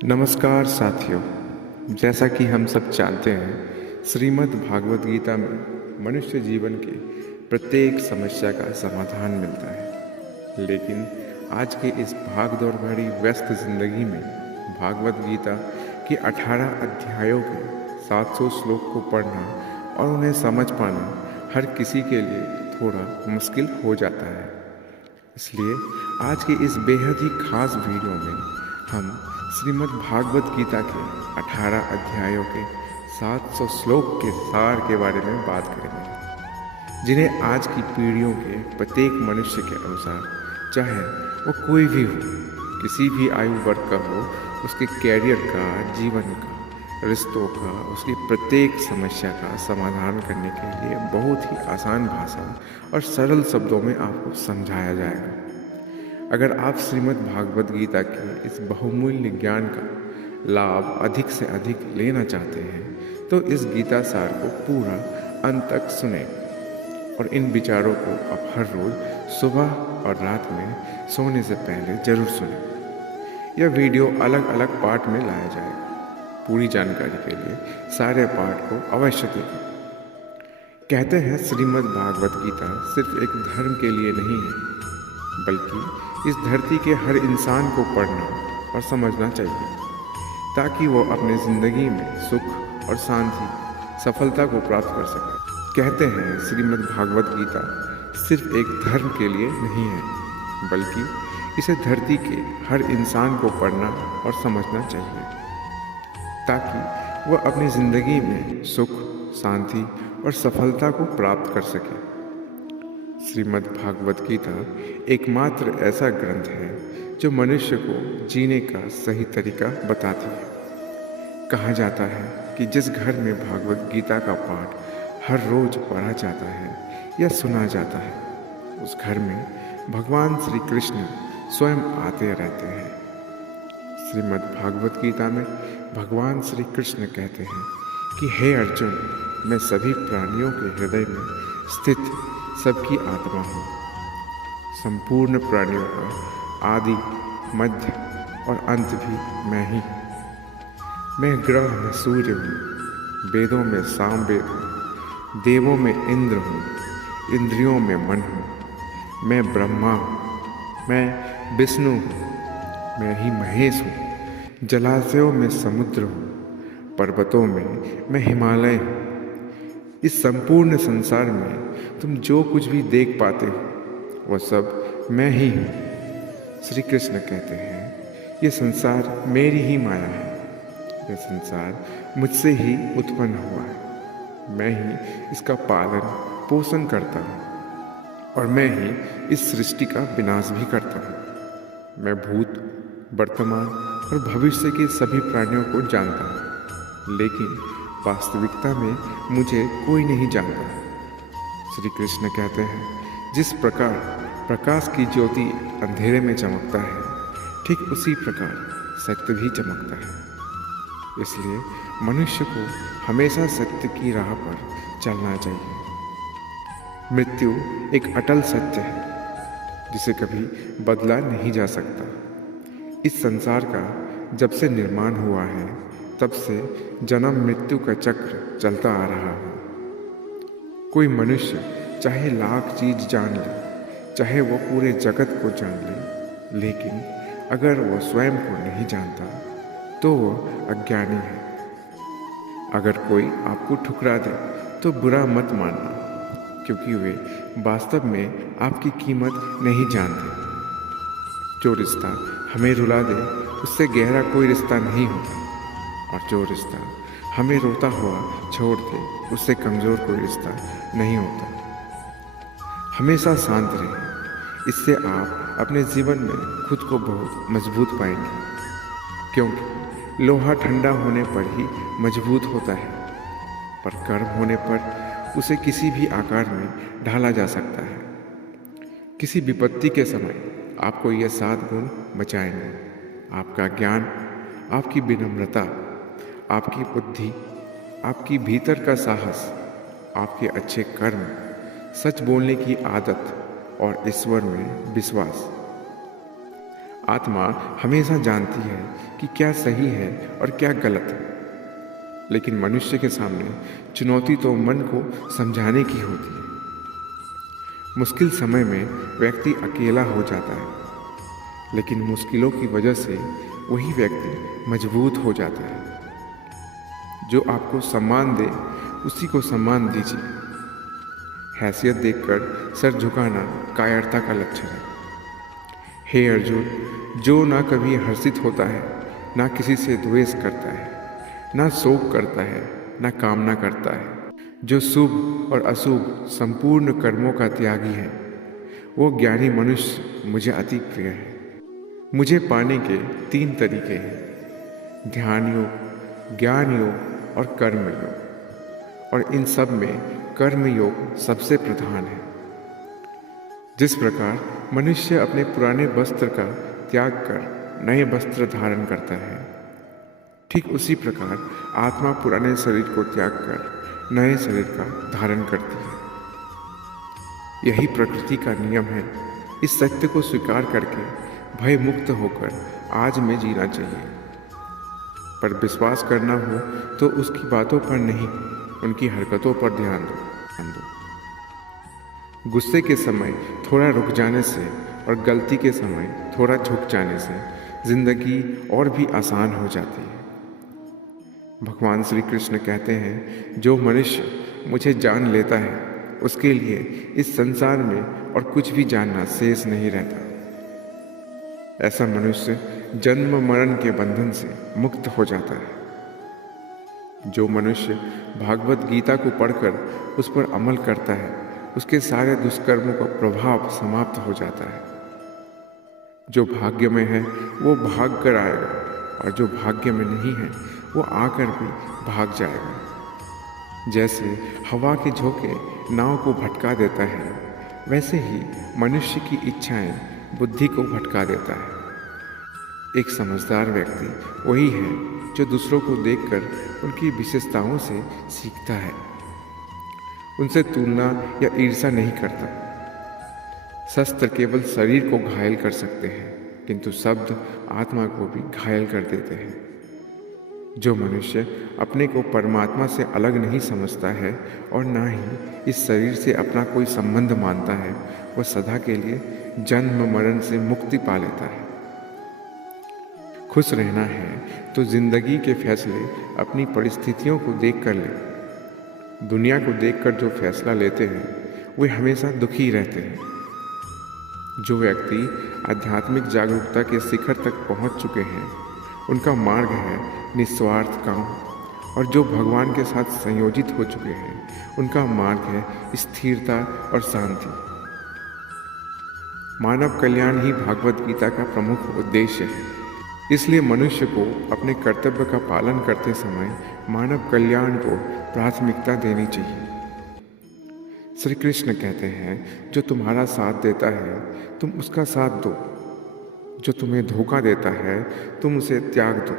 नमस्कार साथियों। जैसा कि हम सब जानते हैं, श्रीमद् भागवत गीता में मनुष्य जीवन के प्रत्येक समस्या का समाधान मिलता है। लेकिन आज के इस भागदौड़ भरी व्यस्त जिंदगी में भागवत गीता के 18 अध्यायों के 700 श्लोक को पढ़ना और उन्हें समझ पाना हर किसी के लिए थोड़ा मुश्किल हो जाता है। इसलिए आज के इस बेहद ही खास वीडियो में हम श्रीमद् भागवत गीता के 18 अध्यायों के 700 श्लोक के सार के बारे में बात करेंगे, जिन्हें आज की पीढ़ियों के प्रत्येक मनुष्य के अनुसार, चाहे वो कोई भी हो, किसी भी आयु वर्ग का हो, उसके कैरियर का, जीवन का, रिश्तों का, उसकी प्रत्येक समस्या का समाधान करने के लिए बहुत ही आसान भाषा और सरल शब्दों में आपको समझाया जाएगा। अगर आप श्रीमद् भागवत गीता के इस बहुमूल्य ज्ञान का लाभ अधिक से अधिक लेना चाहते हैं तो इस गीता सार को पूरा अंत तक सुनें और इन विचारों को आप हर रोज़ सुबह और रात में सोने से पहले जरूर सुनें। यह वीडियो अलग अलग पार्ट में लाया जाएगा। पूरी जानकारी के लिए सारे पार्ट को अवश्य देखें। कहते हैं श्रीमद् भागवत गीता सिर्फ एक धर्म के लिए नहीं है, बल्कि इस धरती के हर इंसान को पढ़ना और समझना चाहिए, ताकि वो अपने ज़िंदगी में सुख और शांति, सफलता को प्राप्त कर सके। कहते हैं श्रीमद् भागवत गीता सिर्फ एक धर्म के लिए नहीं है, बल्कि इसे धरती के हर इंसान को पढ़ना और समझना चाहिए, ताकि वह अपनी ज़िंदगी में सुख, शांति और सफलता को प्राप्त कर सके। श्रीमद् भागवत गीता एकमात्र ऐसा ग्रंथ है जो मनुष्य को जीने का सही तरीका बताती है। कहा जाता है कि जिस घर में भागवत गीता का पाठ हर रोज पढ़ा जाता है या सुना जाता है, उस घर में भगवान श्री कृष्ण स्वयं आते रहते हैं। श्रीमद् भागवत गीता में भगवान श्री कृष्ण कहते हैं कि हे अर्जुन, मैं सभी प्राणियों के हृदय में स्थित सबकी आत्मा हूँ। संपूर्ण प्राणियों का आदि, मध्य और अंत भी मैं ही हूँ। मैं ग्रह में सूर्य हूँ, वेदों में सामवेद हूँ, देवों में इंद्र हूँ, इंद्रियों में मन हूँ। मैं ब्रह्मा हूँ, मैं विष्णु हूँ, मैं ही महेश हूँ। जलाशयों में समुद्र हूँ, पर्वतों में मैं हिमालय हूँ। इस संपूर्ण संसार में तुम जो कुछ भी देख पाते हो वह सब मैं ही हूँ। श्री कृष्ण कहते हैं, ये संसार मेरी ही माया है, यह संसार मुझसे ही उत्पन्न हुआ है। मैं ही इसका पालन पोषण करता हूँ और मैं ही इस सृष्टि का विनाश भी करता हूँ। मैं भूत, वर्तमान और भविष्य के सभी प्राणियों को जानता हूँ, लेकिन वास्तविकता में मुझे कोई नहीं जानता। श्री कृष्ण कहते हैं, जिस प्रकार प्रकाश की ज्योति अंधेरे में चमकता है, ठीक उसी प्रकार सत्य भी चमकता है। इसलिए मनुष्य को हमेशा सत्य की राह पर चलना चाहिए। मृत्यु एक अटल सत्य है जिसे कभी बदला नहीं जा सकता। इस संसार का जब से निर्माण हुआ है, तब से जन्म मृत्यु का चक्र चलता आ रहा है। कोई मनुष्य चाहे लाख चीज जान ले, चाहे वो पूरे जगत को जान ले, लेकिन अगर वो स्वयं को नहीं जानता तो वो अज्ञानी है। अगर कोई आपको ठुकरा दे तो बुरा मत मानना, क्योंकि वे वास्तव में आपकी कीमत नहीं जानते। जो रिश्ता हमें रुला दे उससे गहरा कोई रिश्ता नहीं होता, और जो रिश्ता हमें रोता हुआ छोड़ दे उससे कमज़ोर कोई रिश्ता नहीं होता। हमेशा शांत रहें, इससे आप अपने जीवन में खुद को बहुत मजबूत पाएंगे, क्योंकि लोहा ठंडा होने पर ही मजबूत होता है, पर गर्म होने पर उसे किसी भी आकार में ढाला जा सकता है। किसी विपत्ति के समय आपको ये 7 गुण बचाएंगे: आपका ज्ञान, आपकी विनम्रता, आपकी बुद्धि, आपकी भीतर का साहस, आपके अच्छे कर्म, सच बोलने की आदत और ईश्वर में विश्वास। आत्मा हमेशा जानती है कि क्या सही है और क्या गलत है, लेकिन मनुष्य के सामने चुनौती तो मन को समझाने की होती है। मुश्किल समय में व्यक्ति अकेला हो जाता है, लेकिन मुश्किलों की वजह से वही व्यक्ति मजबूत हो जाता है। जो आपको सम्मान दे उसी को सम्मान दीजिए। हैसियत देखकर सर झुकाना कायरता का लक्षण है। हे अर्जुन, जो ना कभी हर्षित होता है, ना किसी से द्वेष करता है, ना शोक करता है, ना कामना करता है, जो शुभ और अशुभ संपूर्ण कर्मों का त्यागी है, वो ज्ञानी मनुष्य मुझे अति प्रिय है। मुझे पाने के 3 तरीके हैं: ध्यान योग, ज्ञान योग और कर्म योग। और इन सब में कर्म योग सबसे प्रधान है। जिस प्रकार मनुष्य अपने पुराने वस्त्र का त्याग कर नए वस्त्र धारण करता है, ठीक उसी प्रकार आत्मा पुराने शरीर को त्याग कर नए शरीर का धारण करती है। यही प्रकृति का नियम है। इस सत्य को स्वीकार करके भय मुक्त होकर आज में जीना चाहिए। पर विश्वास करना हो तो उसकी बातों पर नहीं, उनकी हरकतों पर ध्यान दो। गुस्से के समय थोड़ा रुक जाने से और गलती के समय थोड़ा झुक जाने से जिंदगी और भी आसान हो जाती है। भगवान श्री कृष्ण कहते हैं, जो मनुष्य मुझे जान लेता है उसके लिए इस संसार में और कुछ भी जानना शेष नहीं रहता। ऐसा मनुष्य जन्म मरण के बंधन से मुक्त हो जाता है। जो मनुष्य भागवत गीता को पढ़कर उस पर अमल करता है, उसके सारे दुष्कर्मों का प्रभाव समाप्त हो जाता है। जो भाग्य में है वो भाग कर आएगा, और जो भाग्य में नहीं है वो आकर भी भाग जाएगा। जैसे हवा के झोंके नाव को भटका देता है, वैसे ही मनुष्य की इच्छाएं बुद्धि को भटका देता है। एक समझदार व्यक्ति वही है जो दूसरों को देखकर उनकी विशेषताओं से सीखता है, उनसे तुलना या ईर्ष्या नहीं करता। शस्त्र केवल शरीर को घायल कर सकते हैं, किंतु शब्द आत्मा को भी घायल कर देते हैं। जो मनुष्य अपने को परमात्मा से अलग नहीं समझता है और ना ही इस शरीर से अपना कोई संबंध मानता है, वह सदा के लिए जन्म मरण से मुक्ति पा लेता है। खुश रहना है तो जिंदगी के फैसले अपनी परिस्थितियों को देख कर ले। दुनिया को देखकर जो फैसला लेते हैं वे हमेशा दुखी रहते हैं। जो व्यक्ति आध्यात्मिक जागरूकता के शिखर तक पहुंच चुके हैं, उनका मार्ग है निस्वार्थ काम, और जो भगवान के साथ संयोजित हो चुके हैं, उनका मार्ग है स्थिरता और शांति। मानव कल्याण ही भागवत गीता का प्रमुख उद्देश्य है। इसलिए मनुष्य को अपने कर्तव्य का पालन करते समय मानव कल्याण को प्राथमिकता देनी चाहिए। श्री कृष्ण कहते हैं, जो तुम्हारा साथ देता है तुम उसका साथ दो, जो तुम्हें धोखा देता है तुम उसे त्याग दो।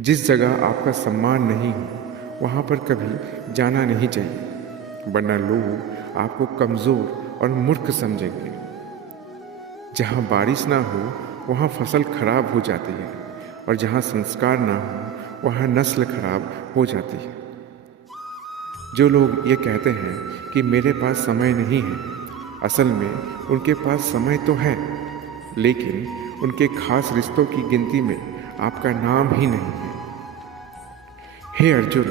जिस जगह आपका सम्मान नहीं हो वहाँ पर कभी जाना नहीं चाहिए, वरना लोग आपको कमज़ोर और मूर्ख समझेंगे। जहाँ बारिश ना हो वहाँ फसल खराब हो जाती है, और जहाँ संस्कार ना हो वहाँ नस्ल खराब हो जाती है। जो लोग ये कहते हैं कि मेरे पास समय नहीं है, असल में उनके पास समय तो है, लेकिन उनके खास रिश्तों की गिनती में आपका नाम ही नहीं है। हे अर्जुन,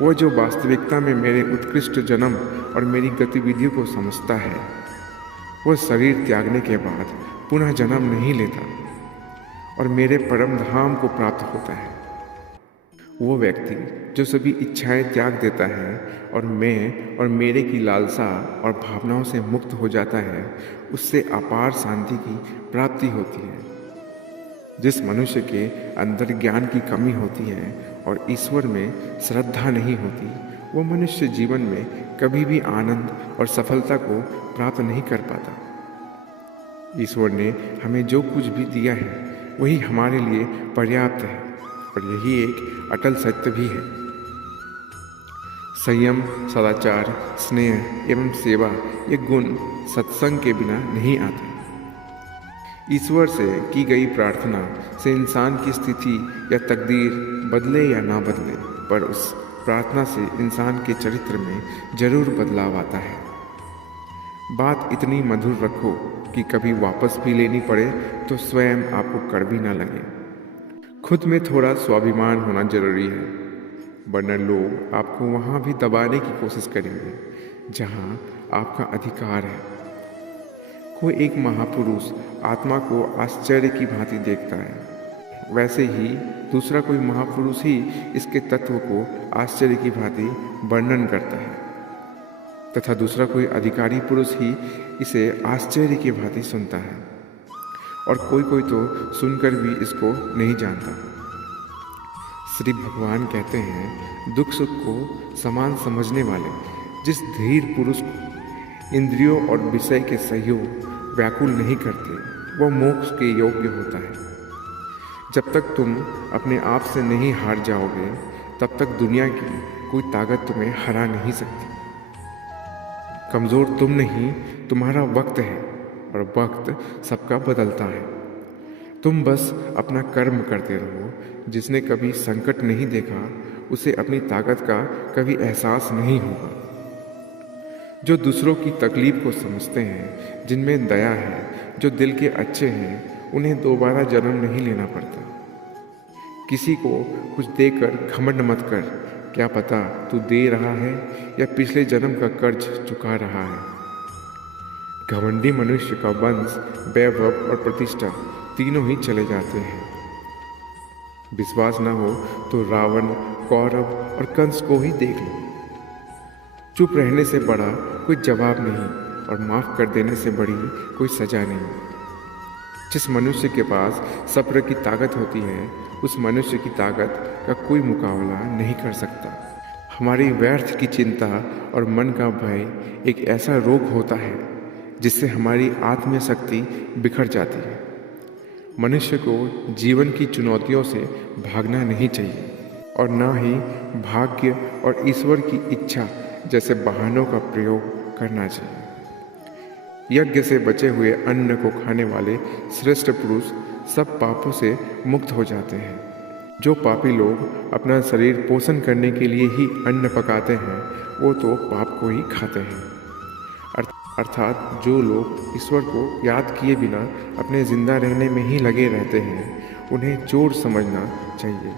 वो जो वास्तविकता में मेरे उत्कृष्ट जन्म और मेरी गतिविधियों को समझता है, वो शरीर त्यागने के बाद पुनः जन्म नहीं लेता और मेरे परम धाम को प्राप्त होता है। वो व्यक्ति जो सभी इच्छाएं त्याग देता है और मैं और मेरे की लालसा और भावनाओं से मुक्त हो जाता है, उससे अपार शांति की प्राप्ति होती है। जिस मनुष्य के अंदर ज्ञान की कमी होती है और ईश्वर में श्रद्धा नहीं होती, वो मनुष्य जीवन में कभी भी आनंद और सफलता को प्राप्त नहीं कर पाता। ईश्वर ने हमें जो कुछ भी दिया है वही हमारे लिए पर्याप्त है, और यही एक अटल सत्य भी है। संयम, सदाचार, स्नेह एवं सेवा ये गुण सत्संग के बिना नहीं आते। ईश्वर से की गई प्रार्थना से इंसान की स्थिति या तकदीर बदले या ना बदले, पर उस प्रार्थना से इंसान के चरित्र में जरूर बदलाव आता है। बात इतनी मधुर रखो कि कभी वापस भी लेनी पड़े तो स्वयं आपको कड़वी ना लगे। खुद में थोड़ा स्वाभिमान होना जरूरी है, वरना लोग आपको वहाँ भी दबाने की कोशिश करेंगे जहाँ आपका अधिकार है। कोई एक महापुरुष आत्मा को आश्चर्य की भांति देखता है, वैसे ही दूसरा कोई महापुरुष ही इसके तत्व को आश्चर्य की भांति वर्णन करता है, तथा दूसरा कोई अधिकारी पुरुष ही इसे आश्चर्य की भांति सुनता है, और कोई कोई तो सुनकर भी इसको नहीं जानता। श्री भगवान कहते हैं, दुख सुख को समान समझने वाले जिस धीर पुरुष को इंद्रियों और विषय के सहयोग व्याकुल नहीं करते, वह मोक्ष के योग्य होता है। जब तक तुम अपने आप से नहीं हार जाओगे, तब तक दुनिया की कोई ताकत तुम्हें हरा नहीं सकती। कमज़ोर तुम नहीं, तुम्हारा वक्त है, और वक्त सबका बदलता है। तुम बस अपना कर्म करते रहो। जिसने कभी संकट नहीं देखा, उसे अपनी ताकत का कभी एहसास नहीं होगा। जो दूसरों की तकलीफ को समझते हैं, जिनमें दया है, जो दिल के अच्छे हैं, उन्हें दोबारा जन्म नहीं लेना पड़ता। किसी को कुछ देकर घमंड मत कर, क्या पता तू दे रहा है या पिछले जन्म का कर्ज चुका रहा है। घमंडी मनुष्य का वंश, वैभव और प्रतिष्ठा तीनों ही चले जाते हैं। विश्वास न हो तो रावण, कौरव और कंस को ही देख लो। चुप रहने से बड़ा कोई जवाब नहीं, और माफ़ कर देने से बड़ी कोई सजा नहीं। जिस मनुष्य के पास सब्र की ताकत होती है, उस मनुष्य की ताकत का कोई मुकाबला नहीं कर सकता। हमारी व्यर्थ की चिंता और मन का भय एक ऐसा रोग होता है जिससे हमारी आत्मीय शक्ति बिखर जाती है। मनुष्य को जीवन की चुनौतियों से भागना नहीं चाहिए, और न ही भाग्य और ईश्वर की इच्छा जैसे बहानों का प्रयोग करना चाहिए। यज्ञ से बचे हुए अन्न को खाने वाले श्रेष्ठ पुरुष सब पापों से मुक्त हो जाते हैं। जो पापी लोग अपना शरीर पोषण करने के लिए ही अन्न पकाते हैं, वो तो पाप को ही खाते हैं। अर्थात जो लोग ईश्वर को याद किए बिना अपने जिंदा रहने में ही लगे रहते हैं, उन्हें चोर समझना चाहिए।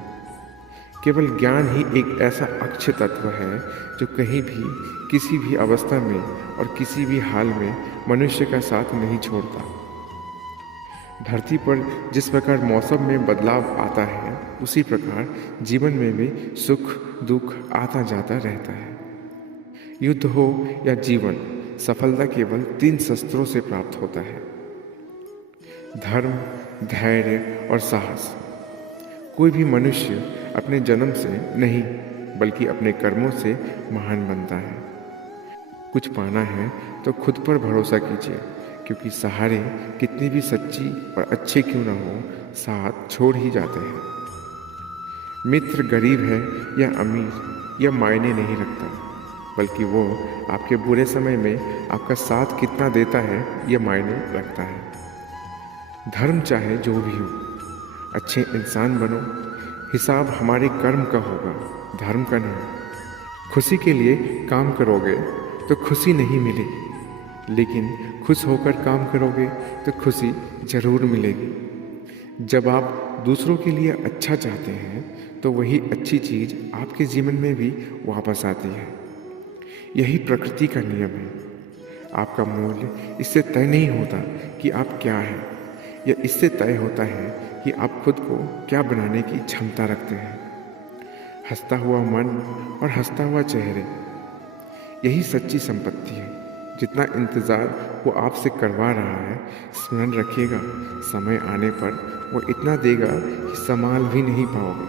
केवल ज्ञान ही एक ऐसा अक्षय तत्व है जो कहीं भी, किसी भी अवस्था में और किसी भी हाल में मनुष्य का साथ नहीं छोड़ता। धरती पर जिस प्रकार मौसम में बदलाव आता है, उसी प्रकार जीवन में भी सुख दुख आता जाता रहता है। युद्ध हो या जीवन, सफलता केवल 3 शस्त्रों से प्राप्त होता है: धर्म, धैर्य और साहस। कोई भी मनुष्य अपने जन्म से नहीं, बल्कि अपने कर्मों से महान बनता है। कुछ पाना है तो खुद पर भरोसा कीजिए, क्योंकि सहारे कितनी भी सच्ची और अच्छे क्यों ना हो, साथ छोड़ ही जाते हैं। मित्र गरीब है या अमीर, यह मायने नहीं रखता, बल्कि वो आपके बुरे समय में आपका साथ कितना देता है, यह मायने रखता है। धर्म चाहे जो भी हो, अच्छे इंसान बनो। हिसाब हमारे कर्म का होगा, धर्म का नहीं। खुशी के लिए काम करोगे तो खुशी नहीं मिलेगी, लेकिन खुश होकर काम करोगे तो खुशी जरूर मिलेगी। जब आप दूसरों के लिए अच्छा चाहते हैं, तो वही अच्छी चीज़ आपके जीवन में भी वापस आती है। यही प्रकृति का नियम है। आपका मूल्य इससे तय नहीं होता कि आप क्या हैं, यह इससे तय होता है कि आप खुद को क्या बनाने की क्षमता रखते हैं। हंसता हुआ मन और हंसता हुआ चेहरे, यही सच्ची संपत्ति है। जितना इंतज़ार वो आपसे करवा रहा है, स्मरण रखिएगा, समय आने पर वो इतना देगा कि संभाल भी नहीं पाओगे।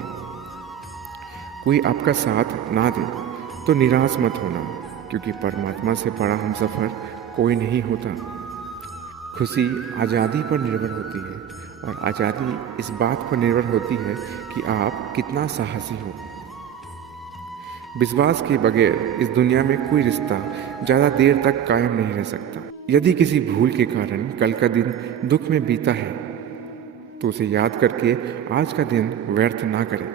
कोई आपका साथ ना दे तो निराश मत होना, क्योंकि परमात्मा से बड़ा हमसफर कोई नहीं होता। खुशी आज़ादी पर निर्भर होती है, और आज़ादी इस बात पर निर्भर होती है कि आप कितना साहसी हो। विश्वास के बगैर इस दुनिया में कोई रिश्ता ज़्यादा देर तक कायम नहीं रह सकता। यदि किसी भूल के कारण कल का दिन दुख में बीता है तो उसे याद करके आज का दिन व्यर्थ ना करें।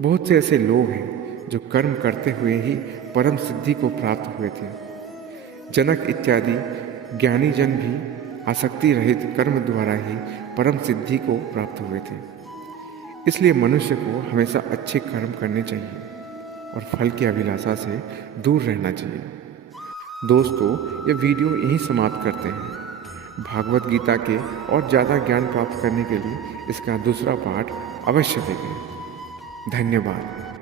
बहुत से ऐसे लोग हैं जो कर्म करते हुए ही परम सिद्धि को प्राप्त हुए थे। जनक इत्यादि ज्ञानी जन भी आसक्ति रहित कर्म द्वारा ही परम सिद्धि को प्राप्त हुए थे। इसलिए मनुष्य को हमेशा अच्छे कर्म करने चाहिए और फल की अभिलाषा से दूर रहना चाहिए। दोस्तों, ये वीडियो यहीं समाप्त करते हैं। भागवत गीता के और ज़्यादा ज्ञान प्राप्त करने के लिए इसका दूसरा पार्ट अवश्य देखें। धन्यवाद।